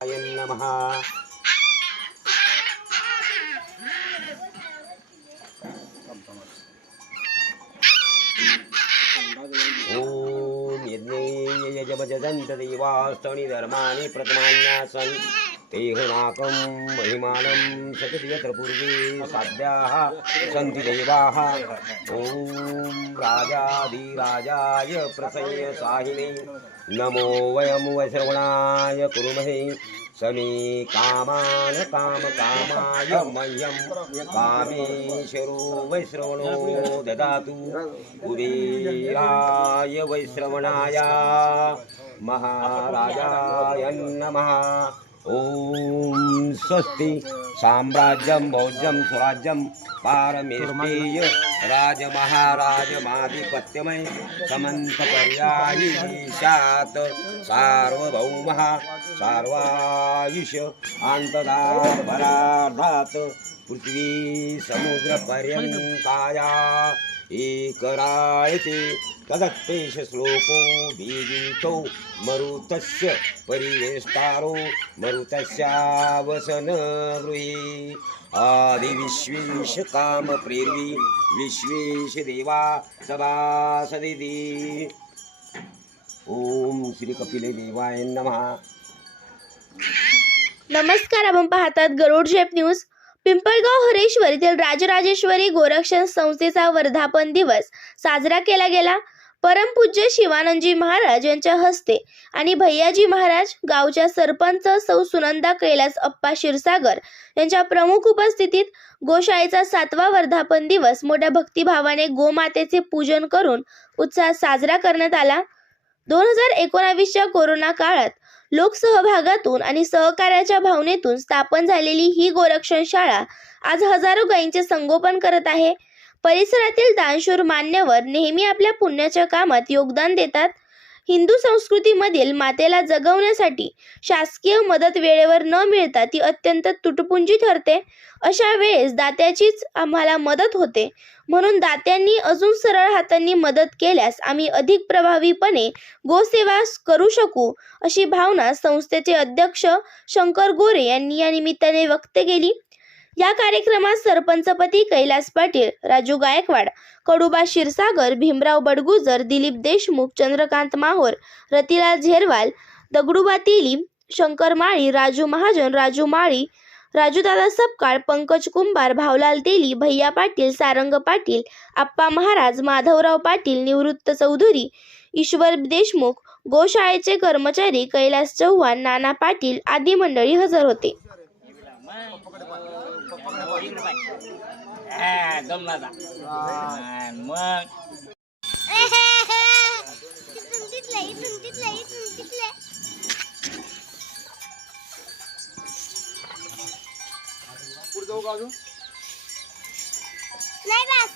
नमः। ओम यज्ञेयजमजदन्त देवास्तवनि धर्माणि प्रथमान्यासन् तेहनाकं महिमानं सचति यत्र पूर्वे साध्याः सन्ति देवाः। ओम राजाधिराजाय प्रसन्न साहिने नमो वयं वैश्रवणाय कुर्महे समे कामान कामकामाय मह्यं कामेश्वरो वैश्रवणो ददातु कुबेराय वैश्रवणाय महाराजाय नमः। ओम स्वस्ति साम्राज्यं भोज्यं स्वराज्यं पारमेष्ठेय राजमहाराजमाधिपत्यमय समन्तपर्यायी ईशात् सार्वभौमः सार्वायुष आन्तदा परार्धात् पृथ्वी समुद्रपर्यन्ताया एकरायते तदत्तेष श्लोको बीजीतो मरुतस्य परिवेष्टारो मरुतस्यावसन गृहे आदिविश्वेश काम प्रेरवी विश्वेश देवा सभासदिति। ओम श्री कपिले देवाय नमः। नमस्कार, आपण पाहतात गरुड झेप न्यूज। पिंपळगाव हरेश्वर येथील राजराजेश्वरी गोरक्षण संस्थेचा वर्धापन दिवस साजरा केला गेला। परमपूज्य शिवानंदजी महाराज यांच्या हस्ते आणि भैयाजी महाराज, गावच्या सरपंच सौ सुनंदा कैलास अप्पा क्षीरसागर यांच्या प्रमुख उपस्थितीत गोशाळेचा 7वा वर्धापन दिवस मोठ्या भक्तिभावाने गोमातेचे पूजन करून उत्साहात साजरा करण्यात आला। 2019च्या कोरोना काळात लोकसहभागातून आणि सहकार्याच्या भावनेतून स्थापन झालेली ही गोरक्षण शाळा आज हजारो गायींचे संगोपन करत आहे। परिसरातील दानशूर मान्यवर नेहमी आपल्या पुण्याच्या कामात योगदान देतात। हिंदू संस्कृतीमधील मातेला जगवण्यासाठी शासकीय मदत वेळेवर न मिळता ती अत्यंत तुटपुंजी ठरते। अशा वेळेस दात्याचीच आम्हाला मदत होते, म्हणून दात्यांनी अजून सरळ हातांनी मदत केल्यास आम्ही अधिक प्रभावीपणे गोसेवा करू शकू, अशी भावना संस्थेचे अध्यक्ष शंकर गोरे यांनी या निमित्ताने व्यक्त केली। या कार्यक्रमात सरपंचपदी कैलास पाटील, राजू गायकवाड, कडुबा क्षीरसागर, भीमराव बडगुजर, दिलीप देशमुख, चंद्रकांत माहोर, रतिलाल झेरवाल, दगडूबा तेली, शंकर माळी, राजू महाजन, राजू माळी, राजूदादा सपकाळ, पंकज कुंभार, भावलाल तेली, भैया पाटील, सारंग पाटील, आप्पा महाराज, माधवराव पाटील, निवृत्त चौधरी, ईश्वर देशमुख, गोशाळेचे कर्मचारी, कैलास चव्हाण, नाना पाटील आदी मंडळी हजर होते। नाही बस